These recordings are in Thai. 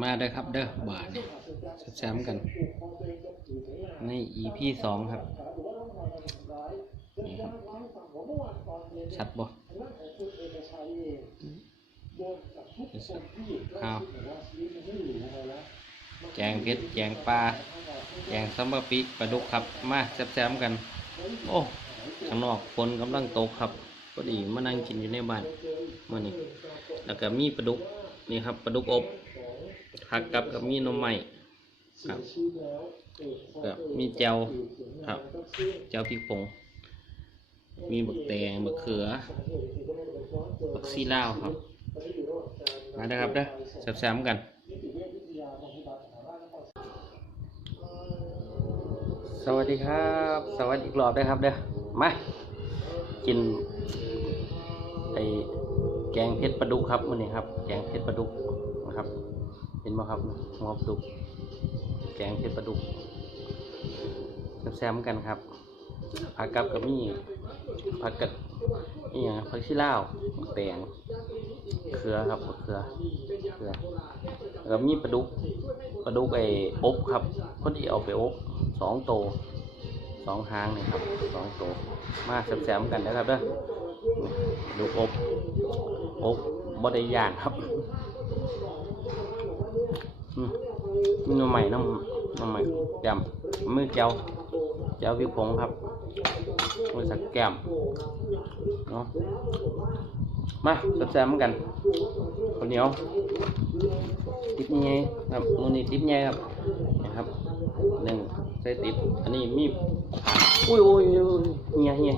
มาเด้อครับเด้อบาทแซมกัน ใน EP สองครับ นี่ครับชัดบ่ข้าวแจงเพชรแจงปลาแจงซัมบะปิปลาดุกครับ มาแซมๆกัน โอ้ข้างนอกฝนกำลังตกครับพอดีมานั่งกินอยู่ในบ้านมื่อนี้แล้วก็มีปลาดุก นี่ครับปลาดุกอบผักกับกับมีนมใหม่ครับกับมีแจวครับแจวพริกผงมีบักแตงบักเขือบักซีลาวครับมาเด้ครับเด้อแซมๆกันสวัสดีครับ สวัสดีอีกรอบด้วยครับเด้อมา กินไอ แกงเผ็ดปลาดุกครับมื้อนี้ครับ แกงเผ็ดปลาดุกนะครับ เห็นไหมครับหัวปลาดุก แกงเผ็ดปลาดุกแซมๆกันครับผักกับกับมีผักกับนี่อย่างผักชีลาวแตงเขือครับบักเขือเขือแล้วมีปลาดุกปลาดุกไอ้อบครับพอดีเอาไปอบสองโตสองหางนี่ครับสองโตมาแซมๆกันนะครับเด้อดุกอบ โอบบ่ได้ย่างครับอืมมีหน้ำใหม่น้ำน้ำใหม่ยำมือเจ้าเจ้าพริกผงครับมือสักแก้มเนาะมาแซมๆกันข้าวเหนียวติ๊บยังไงครับมือนี้ติ๊บยังไงครับนะครับหนึ่งใส่ติ๊บอันนี้มีอุ้ยอุ้ยอุ้ยเฮียเฮีย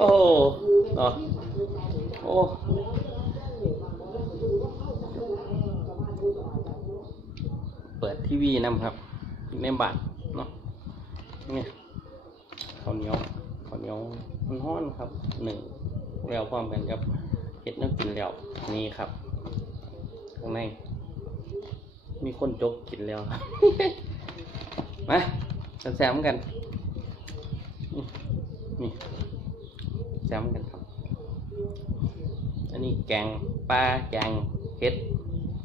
โอ้เนาะ โอ้เปิดทีวีนำครับในบานเนาะนี่ข้าวเหนียวข้าวเหนียวมันห้อนครับหนึ่งแล้วพร้อมกันกับเห็ดน้ำกินแล้วนี่ครับข้างในมีคนจกกินแล้วมาแซมกันนี่แซมกันครับ นี้แกงปลาแกงเห็ด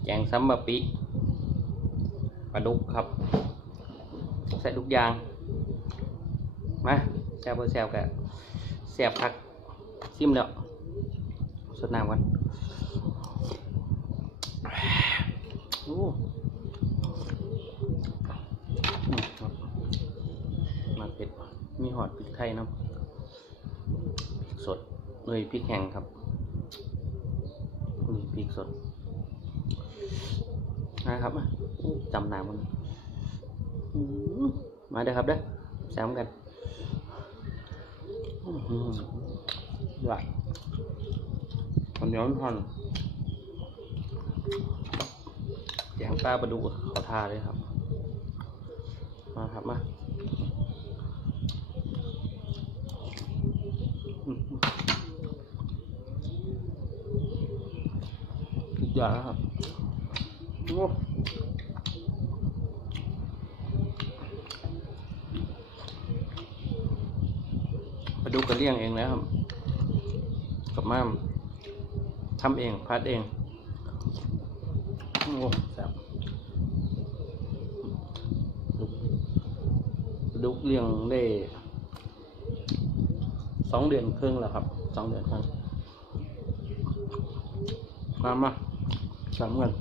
แกงซัมบะปิปลาดุกครับใส่ทุกอย่างมาแซวเบอร์แซวกันแซบพักซิมแล้วสดน้ำกันโอ้อืมครับมาเผ็ดมีหอดพริกไทยน้ำพริกสดเลยพริกแห้งครับ พริกสดนะครับจำน้ำมันมาเด้อครับเด้อแซมกันอื้อหือหวานคนเหนียวห่อนแกงปลาปลาดุกขอทาเลยครับ มาครับมาอื้อหือสุด ยอดครับโอ้ปลาดุกก็เลี้ยงเองแล้วครับ กับม่ามทำเองพัดเอง โอ้แซ่บดุกดุกเลี้ยงได้สองเดือนครึ่งแล้วครับสองเดือนครึ่งมามา สามกัน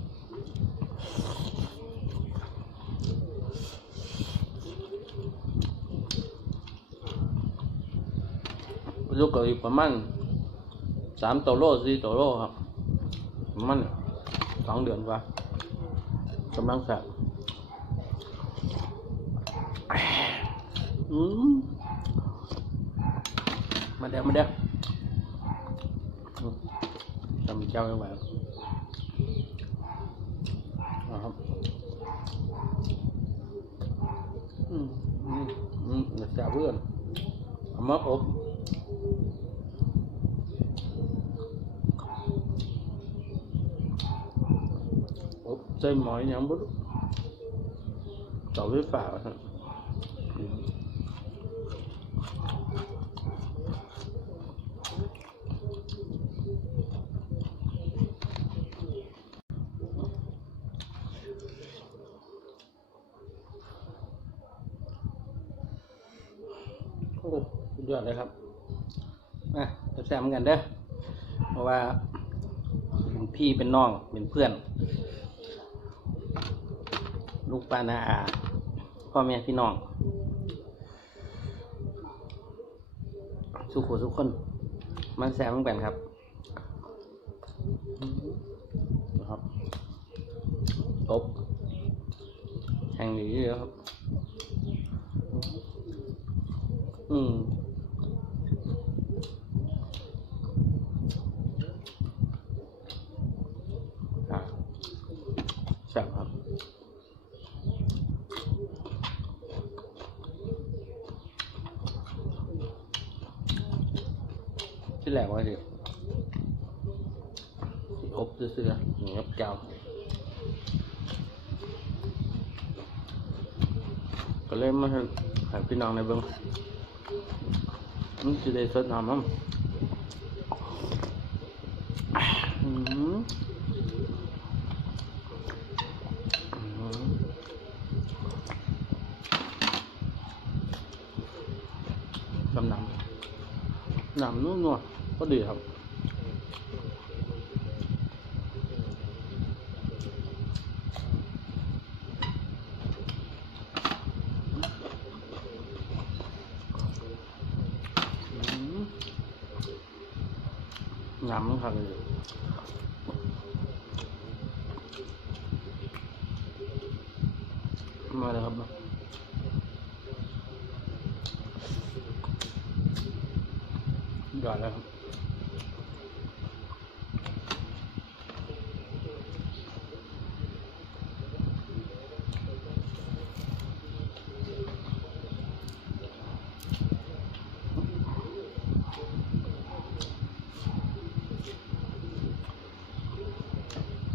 ลูกก็อีกประมาณสามตัวโลสี่ตัวโล อืมอืมอืมเดี๋ยวแสบเพื่อนเอามาอบอบใส่หมอยยังบ่รู้เสาไฟฟ้าครับอืม ยอดเลยครับนะแซมกันเด้อ เพ ราะว่าเป็นพี่เป็นน้องเป็นเพื่อน ลูกปานาอาพ่อแม่พี่น้องสุขุทุกคน มันแซมกันครับนครับตบแห่งนี้เลยครับ อืม อะแซ่บครับ ที่ แหลกไว้ดิสิอบเสื้อๆอย่างเงี้ยเจ้าก็เลยมาให้พี่น้องในเบิ้งมันจะได้สดน้ำมั้งกำน้ำน้ำนุ่มๆ ก็ดีครับอืมงามครับเลยมาเลยครับมาหยอดแล้วครับ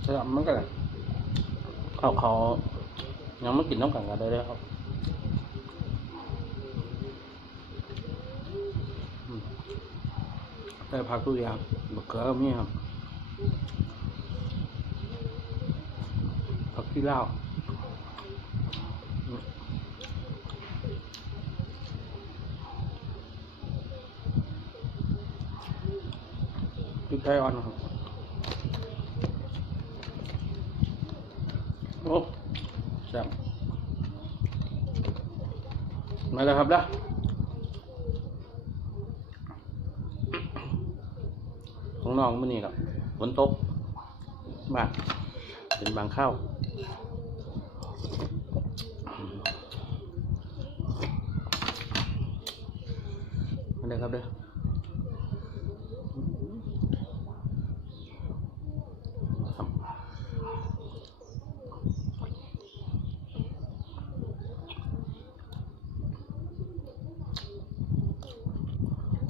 สลับมันก็ เขายังไม่กินน้ำกันกันได้เลยครับได้พักทุกอย่างบะเขือก็มีครับผักที่เล่าพริกไทยอ่อนครับ โอ้แซ่บ มาแล้วครับนะของน้องมื่อนี้ครับฝนตกมากเป็นบางข้าวมาเลยครับเด้อ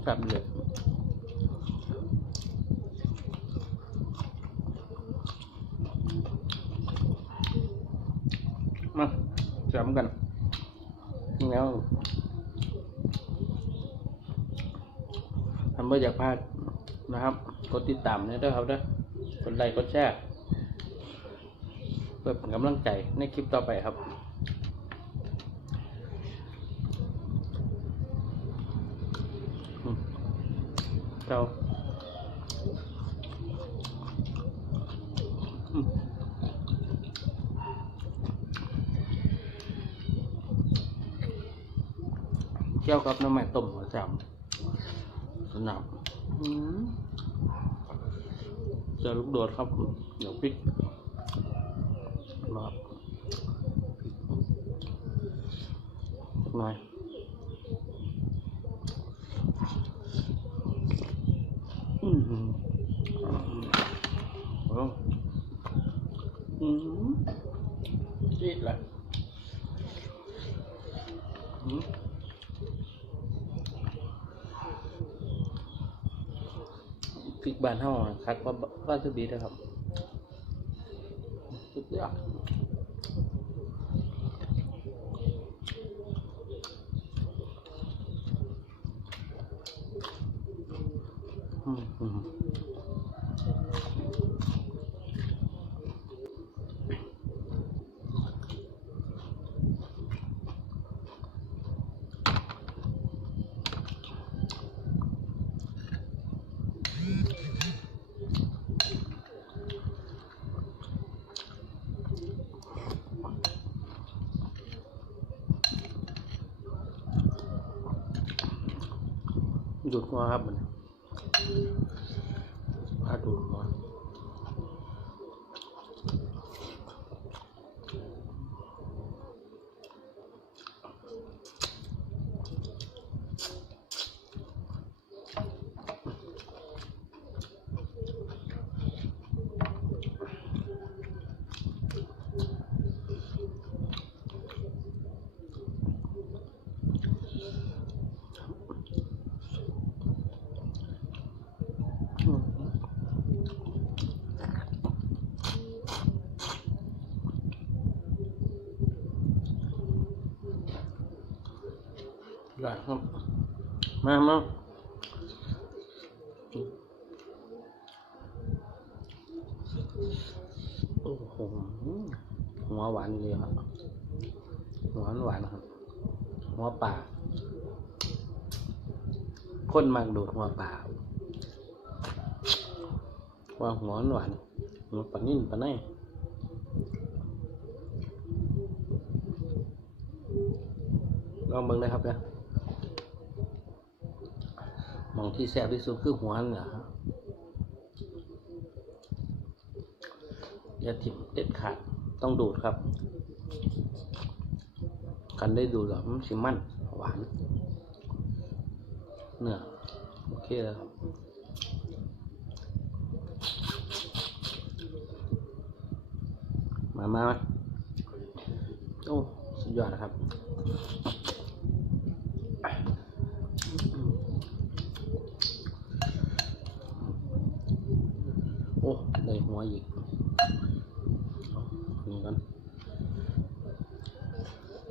ครับเลยมาจำกัน แล้วทำเพื่ออยากพลาดนะครับ กดติดตามนี่ยด้วยครับด้วยกดไลค์กดแชร์เพื่อเป็นกำลังใจในคลิปต่อไปครับ อืม เจ้าอืมเกี่ยวกับน้ำมันต้มหัวแซมสนับอืมเจอลูกโดดครับ เดี๋ยวพริกมาครับพริกหน่อย อืมอืม อืมจีดเลยอืมพริกบานเท่าคัดว่าว่าสุบีนะครับสุดยอดอืมอืม ดูด หัวครับมันพาดูดหัว ได้ครับมามาโอ้โหหัวหวานเลยครับหัวหวานครับ หัวป่าคนมักดูดหัวป่า ว่าหัวหวานหัวปนิ่นปลาไหนลองเบิ่งเลยครับเนี่ยมองที่แซ่บที่สุดคือหัวนี่แหละครับอย่าถิ่มเด็ดขาดต้องดูดครับ กันได้ดูดแล้วมันสิมันหวาน เนื้อโอเคแล้วครับ มามามาโอ้สุดยอดนะครับ โอ้ได้หัวอีกนี่กัน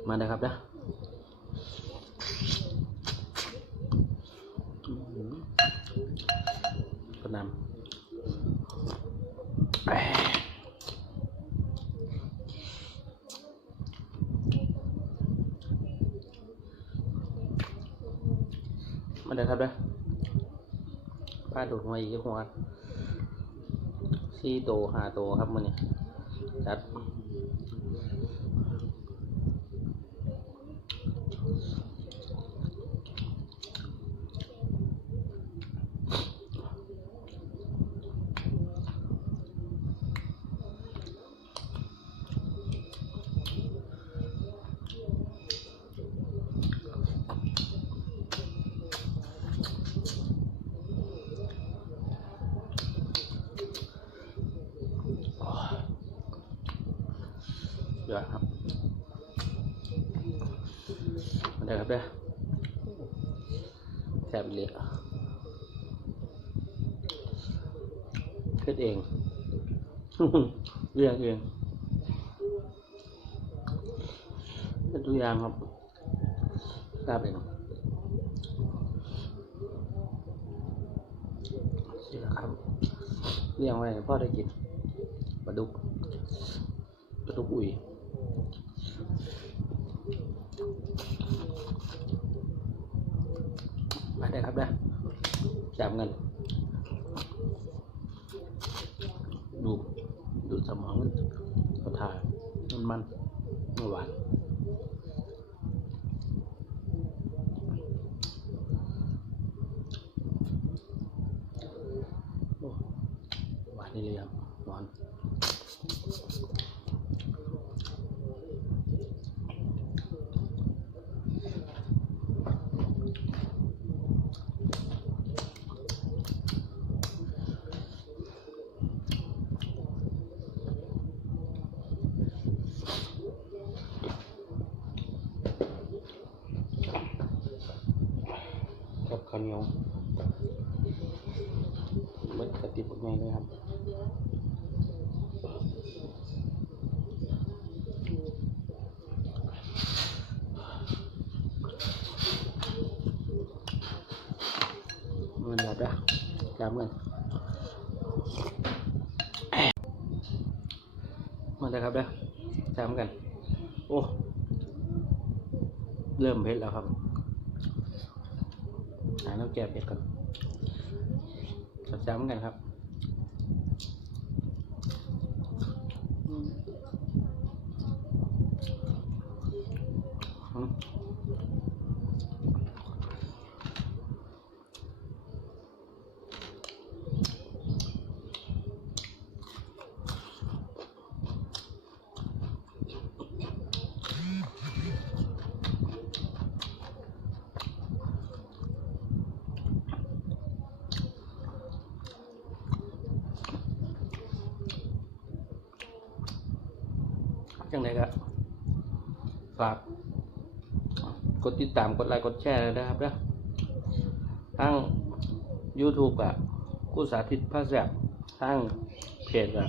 มาเลยครับนะอื้อหือกระนำแอะ มาเลยครับเด้อผ้าดูดมาอีกหัวสี่โตห้าโตครับมันนี่จัด เดี๋ยวครับมาได้ ครับเด้อแซ่บเลยคิดเองเรียกเองเป็นตัวอย่างครับทราบเองนี่แหละครับเรียงไว้ให้พ่อได้กินปลาดุกกระตุกอุ่ย มาได้ครับนะจับเงิน ดูดูสมองมันกระทามันมันมันหวานโอ้หวานนี่เลยครับหวาน กับข้าวเหนียวมันกระติบง่ายเลยครับมันแบบอะจำกันมาเลยครับเด้อจำกัน โอ้ เริ่มเผ็ดแล้วครับ หาน้ำแกงเผ็ดก่อนจับๆกันครับอืมอืม จังไดก็ฝากกดติดตามกดไลค์กดแชร์เลยนะครับเด้อทั้ง YouTube อะผู้สาธิตพระแสบทั้งเพจอะ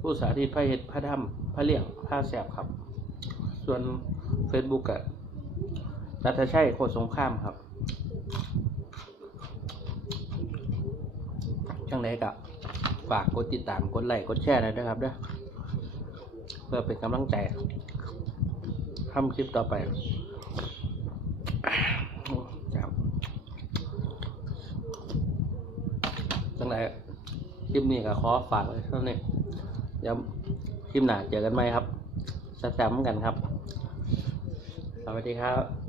ผู้สาธิตพระเห็ดพระดำพระเลี่ยงพระแสบครับ ส่วน Facebook อะนัทชัยโคสงครามครับจังไดก็ฝากกดติดตามกดไลค์กดแชร์นอยนะครับเด้อ เพื่อเป็นกำลังใจทำคลิปต่อไปครับจังไดคลิปนี้ก็ขอฝากไว้เท่านี้ย้ำคลิปหน้าเจอกันไหมครับแซมกันครับ สวัสดีครับ